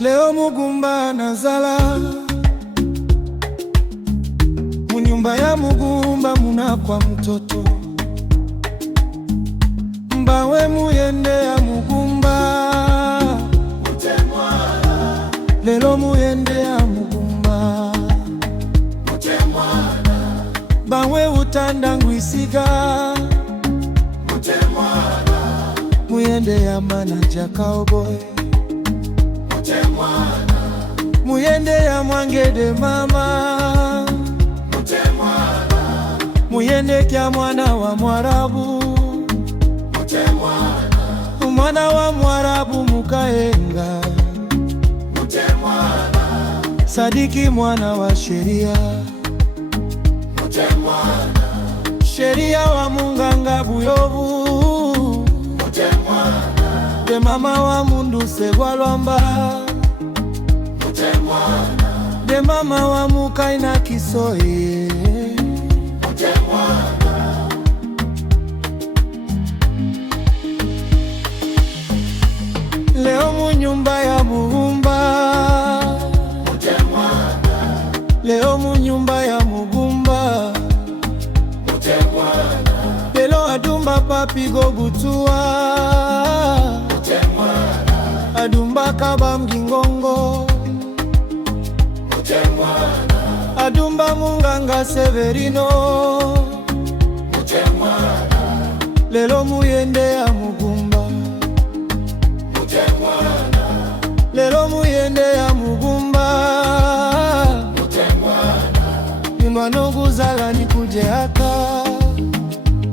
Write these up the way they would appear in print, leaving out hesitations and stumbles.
Leo Mugumba nazala, munyumba ya Mugumba munakwa mtoto. Mbawe muyende ya Mugumba, mutemwana. Lelo muyende ya Mugumba, mutemwana. Bawe utanda ngwisiga, mutemwana. Muyende ya manaja cowboy, mutemwana. Muyende ya Mwangede mama, mutemwana. Muyende kya mwana wa Mwarabu, mutemwana. Mwana wa Mwarabu Mukaenga, mutemwana. Sadiki mwana wa Sheria, mutemwana. Sheria wa Munganga Buyobu, mutemwana. De mama wa Mundu Segwalwamba, mutemwana. De mama wa Mukaina Kisoye, mutemwana. Leo munyumba ya Mugumba, mutemwana. Leo munyumba ya Mugumba, mutemwana. Lelo adumba papigo butua, mutemwana. Adumba kaba mgingongo, mutemwana. Adumba Munganga Severino, mutemwana. Lelo muyende ya Mugumba, mutemwana. Lelo muyende ya Mugumba, mutemwana. Imano guzala nikuje haka,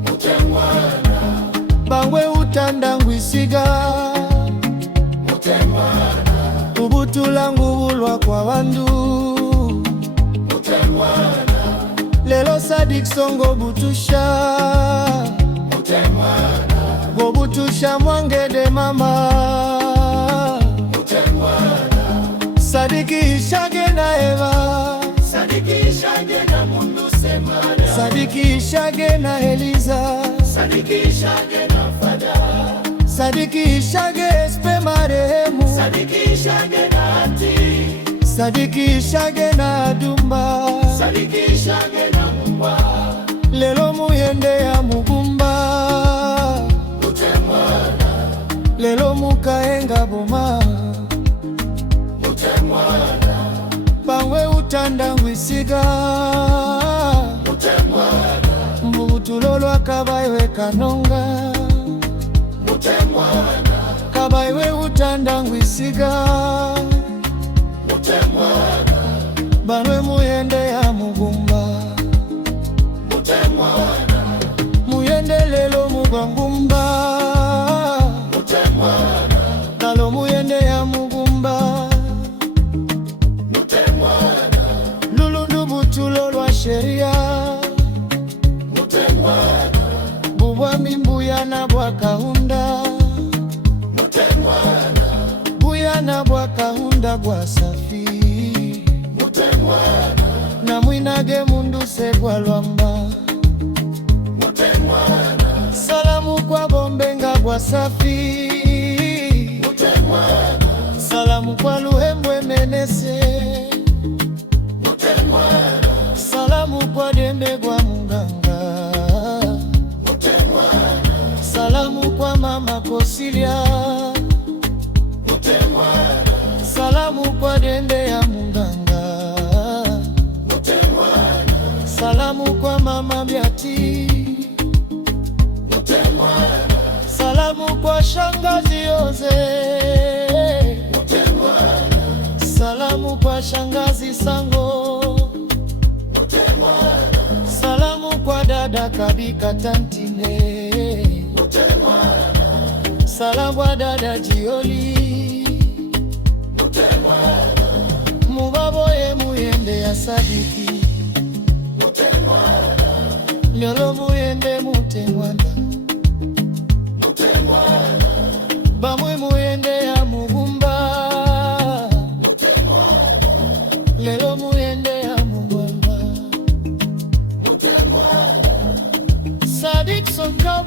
mutemwana. Bangwe utanda ngwisiga, mutemwana. Ubutula ngubulwa kwa wandu, mutemwana. Lelo Sadik Songo butusha, mutemwana. Gobutusha Mwangede mama, mutemwana. Sadiki Ishage na Eva, Sadiki Ishage na Mundu Semana, Sadiki Ishage na Eliza, Sadiki Ishage na Fada, Sadiki Ishage Espe marehemu, Sadiki Ishage na Ati, Sadiki Ishage na Adumba, Sadiki Ishage na Mumba. Lelo muyende ya Mugumba, mutemwana. Lelo Mukaenga boma, mutemwana. Bangwe utanda ngwisiga, mutemwana. Mbutulolwa Kabaiwe Kanonga, mutemwana. Kabaiwe utanda ngwisiga, mutemwana. Banwe muyende ya Mugumba, mutemwana. Muyende lelo Mugangumba, mutemwana. Nalo muyende ya Mugumba, mutemwana. Lulundu butulolwa Sheria, mutemwana. Bubwami mbuyana bwa Kahunda, mutemwana. Buyana bwa Kahunda bwa Safi, mutemwana. Na mwinage Mundu Segwalwamba, mutemwana. Salamu kwa Bombenga bwa Safi, mutemwana. Salamu kwa Luhembwe Menese, mutemwana. Salamu kwa Dembe gwa Munganga, mutemwana. Salamu kwa mama Kosilia, mutemwana. Salamu kwa Dende ya Munganga, mutemwana. Salamu kwa mama Biati, mutemwana. Salamu kwa shangazi Yoze, mutemwana. Salamu kwa shangazi Sango, mutemwana. Salamu kwa dada Kabika Tantine, mutemwana. Salamu kwa dada Jioli, mutemwana. Mubaboye muyende ya Sadiki, mutemwana. Lyolo muyende mutemwana, mutemwana. Bamwe muyende ya Mugumba, mutemwana. Lelo muyende ya Mugumba, mutemwana. Sadik Songo